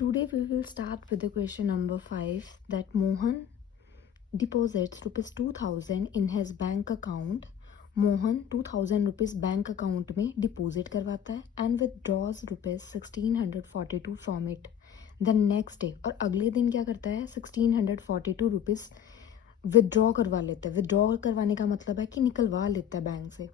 Today we will start with the question number 5 that Mohan deposits rupees 2000 in his bank account. Mohan 2000 rupees bank account में deposit करवाता है and withdraws rupees 1642 from it the next day. और अगले दिन क्या करता है 1642 rupees withdraw करवा लेता है. विदड्रॉ करवाने का मतलब है कि निकलवा लेता है बैंक से.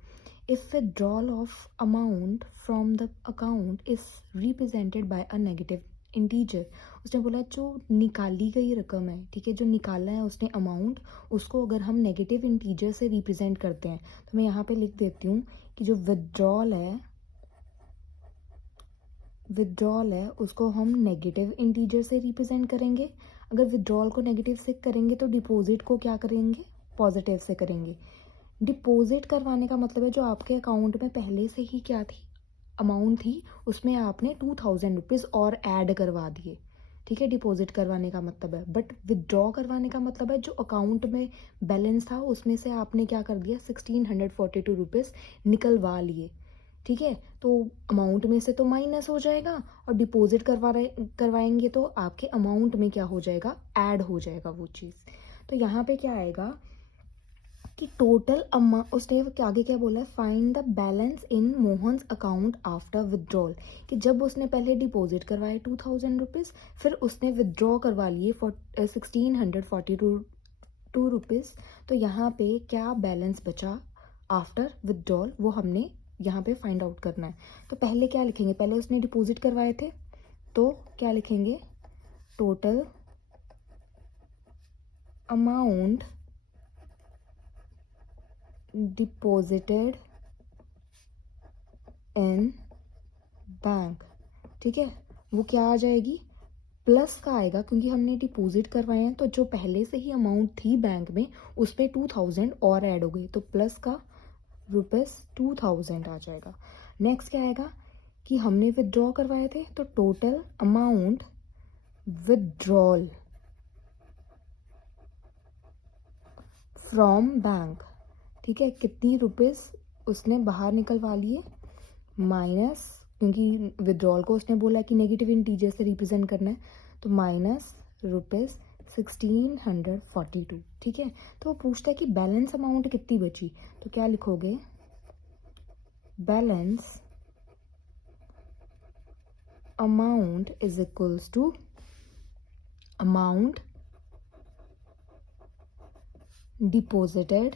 If withdrawal of amount from the account is represented by a negative integer. उसने बोला जो निकाली गई रकम है, ठीक है, जो निकाला है उसने अमाउंट, उसको अगर हम नेगेटिव इंटीजर से रिप्रेजेंट करते हैं तो मैं यहाँ पे लिख देती हूँ कि जो विदड्रॉल है उसको हम नेगेटिव इंटीजर से रिप्रेजेंट करेंगे. अगर विदड्रॉल को नेगेटिव से करेंगे तो डिपॉजिट को क्या करेंगे, पॉजिटिव से करेंगे. डिपॉजिट करवाने का मतलब है जो आपके अकाउंट में पहले से ही क्या थी, अमाउंट थी, उसमें आपने 2000 रुपीज़ और ऐड करवा दिए, ठीक है, डिपॉजिट करवाने का मतलब है. बट विदड्रॉ करवाने का मतलब है जो अकाउंट में बैलेंस था उसमें से आपने क्या कर दिया 1642 रुपीज़ निकलवा लिए, ठीक है. तो अमाउंट में से तो माइनस हो जाएगा और डिपॉजिट करवाएंगे तो आपके अमाउंट में क्या हो जाएगा, ऐड हो जाएगा वो चीज़. तो यहाँ पे क्या आएगा कि टोटल अमाउंट, उसने आगे क्या बोला है, find the balance in Mohan's account after withdrawal. कि जब उसने पहले डिपॉजिट करवाए 2000 रुपीज़, फिर उसने विदड्रॉ करवा लिए 1642 रुपीज़, तो यहाँ पे क्या बैलेंस बचा आफ्टर विदड्रॉल वो हमने यहाँ पे फाइंड आउट करना है. तो पहले क्या लिखेंगे, पहले उसने डिपॉजिट करवाए थे तो क्या लिखेंगे, total amount deposited in bank, ठीक है, वो क्या आ जाएगी, प्लस का आएगा क्योंकि हमने डिपॉजिट करवाए हैं तो जो पहले से ही अमाउंट थी बैंक में उस पर 2000 और ऐड हो गई तो प्लस का रुपीज़ 2000 आ जाएगा. नेक्स्ट क्या आएगा कि हमने विदड्रॉ करवाए थे तो total amount withdrawal from bank, ठीक है, कितनी रुपीज़ उसने बाहर निकलवा लिए, माइनस, क्योंकि विदड्रॉल को उसने बोला कि नेगेटिव इंटीजर से रिप्रेजेंट करना है, तो माइनस रुपीज़ 1642, ठीक है. तो वो पूछता है कि बैलेंस अमाउंट कितनी बची, तो क्या लिखोगे, balance amount is equals to amount deposited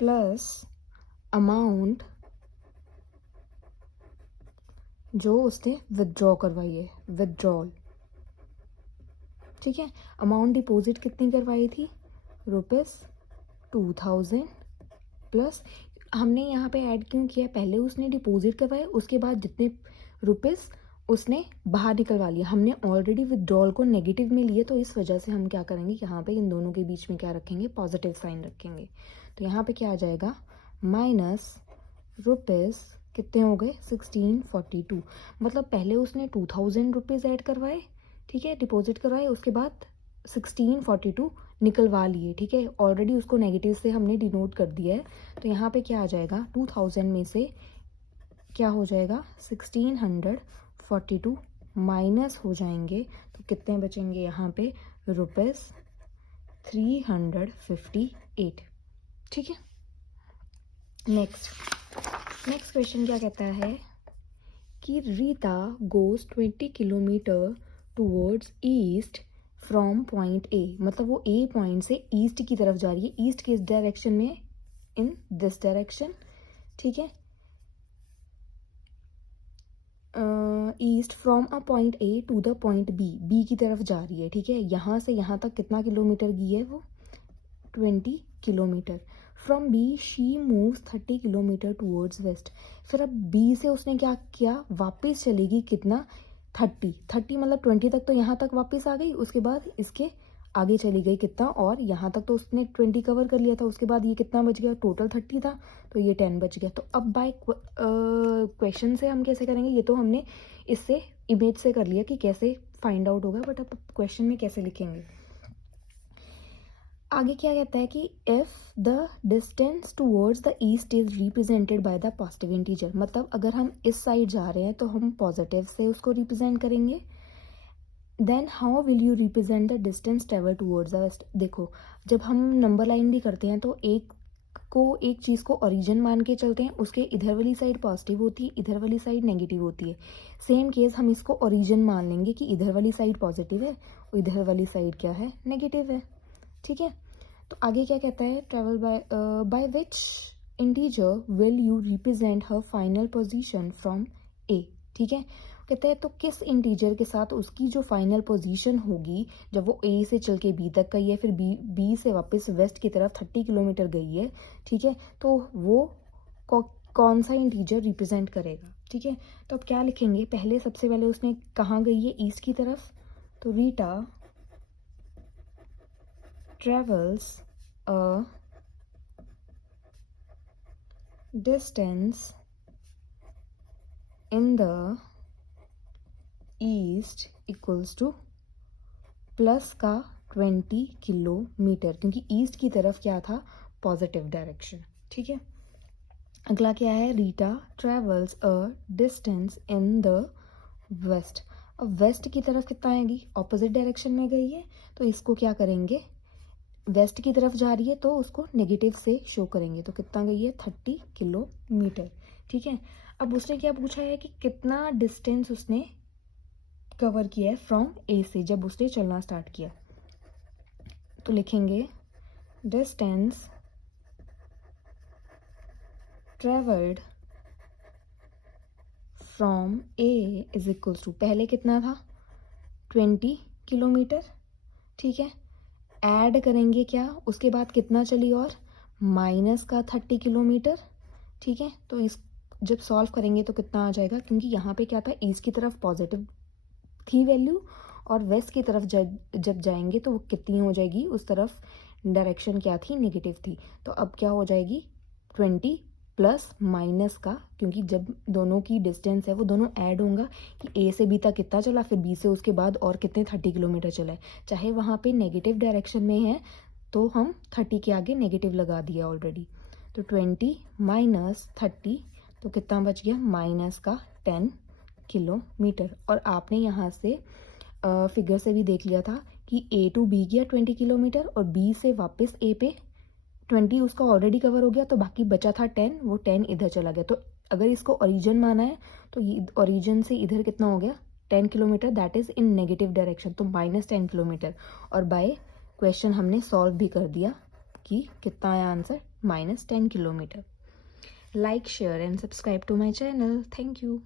plus amount जो उसने विदड्रॉ करवाई है, विदड्रॉल, ठीक है. अमाउंट डिपॉजिट कितनी करवाई थी, रुपीज़ 2000 प्लस हमने यहाँ पे ऐड क्यों किया, पहले उसने डिपॉजिट करवाया उसके बाद जितने रुपीज़ उसने बाहर निकलवा लिया, हमने ऑलरेडी विदड्रॉल को नेगेटिव में लिए तो इस वजह से हम क्या करेंगे, यहाँ पे इन दोनों के बीच में क्या रखेंगे, पॉजिटिव साइन रखेंगे. तो यहाँ पे क्या आ जाएगा, माइनस रुपीज़ कितने हो गए 1642, मतलब पहले उसने 2000 रुपीज़ ऐड करवाए, ठीक है, डिपॉजिट करवाए, उसके बाद 1642 निकलवा लिए, ठीक है, ऑलरेडी उसको नेगेटिव से हमने डिनोट कर दिया है. तो यहाँ पे क्या आ जाएगा, 2000 में से क्या हो जाएगा 1642 माइनस हो जाएंगे तो कितने बचेंगे यहाँ पे, रुपीज़ 358, ठीक है. नेक्स्ट क्वेश्चन क्या कहता है कि Rita goes 20 kilometre towards east from point A, मतलब वो ए पॉइंट से ईस्ट की तरफ जा रही है. ईस्ट किस डायरेक्शन में, इन दिस डायरेक्शन, ठीक है, east from a point A to the point B, B की तरफ जा रही है, ठीक है. यहाँ से यहाँ तक कितना किलोमीटर गई है वो, 20 kilometre. From B she moves 30 kilometre towards west. फिर अब बी से उसने क्या किया, वापस चलेगी कितना, 30 मतलब 20 तक तो यहाँ तक वापस आ गई, उसके बाद इसके आगे चली गई कितना, और यहाँ तक तो उसने 20 कवर कर लिया था, उसके बाद ये कितना बच गया, टोटल 30 था तो ये 10 बच गया. तो अब बाय क्वेश्चन से हम कैसे करेंगे, ये तो हमने इससे इमेज से कर लिया कि कैसे फाइंड आउट होगा, बट अब क्वेश्चन में कैसे लिखेंगे. आगे क्या कहता है कि if the distance towards the east is represented by the positive integer, मतलब अगर हम इस साइड जा रहे हैं तो हम पॉजिटिव से उसको रिप्रेजेंट करेंगे। Then how will you represent the distance travel towards the west. देखो, जब हम नंबर लाइन भी करते हैं तो एक चीज़ को ओरिजिन मान के चलते हैं, उसके इधर वाली साइड पॉजिटिव होती है, इधर वाली साइड नेगेटिव होती है। सेम केस हम इसको ओरिजिन मान लेंगे कि इधर वाली साइड पॉजिटिव है और इधर वाली साइड क्या है, नेगेटिव है। ठीक है, तो आगे क्या कहता है, travel by which integer will you represent her final position from A. ठीक है, कहते हैं तो किस इंटीजर के साथ उसकी जो फाइनल पोजीशन होगी, जब वो ए से चल के बी तक गई है, फिर बी से वापस वेस्ट की तरफ 30 किलोमीटर गई है। ठीक है, तो वो कौन सा इंटीजर रिप्रेजेंट करेगा। ठीक है, तो अब क्या लिखेंगे, पहले सबसे पहले उसने कहाँ गई है, ईस्ट की तरफ, तो Rita travels a distance in the east equals to plus का 20 किलोमीटर, क्योंकि ईस्ट की तरफ क्या था, पॉजिटिव डायरेक्शन। ठीक है, अगला क्या है, Rita travels a distance in the west. अब वेस्ट की तरफ कितना आएगी, ऑपोजिट डायरेक्शन में गई है, तो इसको क्या करेंगे, वेस्ट की तरफ जा रही है तो उसको नेगेटिव से शो करेंगे, तो कितना गई है, 30 किलोमीटर। ठीक है, अब उसने क्या पूछा है कि कितना डिस्टेंस उसने कवर किया है फ्रॉम ए से, जब उसने चलना स्टार्ट किया, तो लिखेंगे distance travelled from A is equals to, पहले कितना था, 20 किलोमीटर। ठीक है, ऐड करेंगे क्या, उसके बाद कितना चली और माइनस का 30 किलोमीटर। ठीक है, तो इस जब सॉल्व करेंगे तो कितना आ जाएगा, क्योंकि यहाँ पे क्या था, ईस्ट की तरफ पॉजिटिव थी वैल्यू और वेस्ट की तरफ जब जाएंगे तो वो कितनी हो जाएगी, उस तरफ डायरेक्शन क्या थी, नेगेटिव थी। तो अब क्या हो जाएगी, 20 प्लस माइनस का, क्योंकि जब दोनों की डिस्टेंस है वो दोनों ऐड होंगे कि ए से बी तक कितना चला, फिर बी से उसके बाद और कितने 30 किलोमीटर चला है, चाहे वहाँ पे नेगेटिव डायरेक्शन में है तो हम 30 के आगे नेगेटिव लगा दिया ऑलरेडी। तो 20 माइनस 30, तो कितना बच गया, माइनस का 10 किलोमीटर। और आपने यहाँ से फिगर से भी देख लिया था कि ए टू बी गया 20 किलोमीटर और बी से वापस ए पे 20 उसका ऑलरेडी कवर हो गया, तो बाकी बचा था 10, वो 10 इधर चला गया। तो अगर इसको ओरिजिन माना है तो ये ओरिजिन से इधर कितना हो गया, 10 kilometre, that is in negative direction, तो माइनस 10 किलोमीटर। और बाय क्वेश्चन हमने सॉल्व भी कर दिया कि कितना आया answer, minus 10 kilometre. Like share and subscribe to my channel, thank you.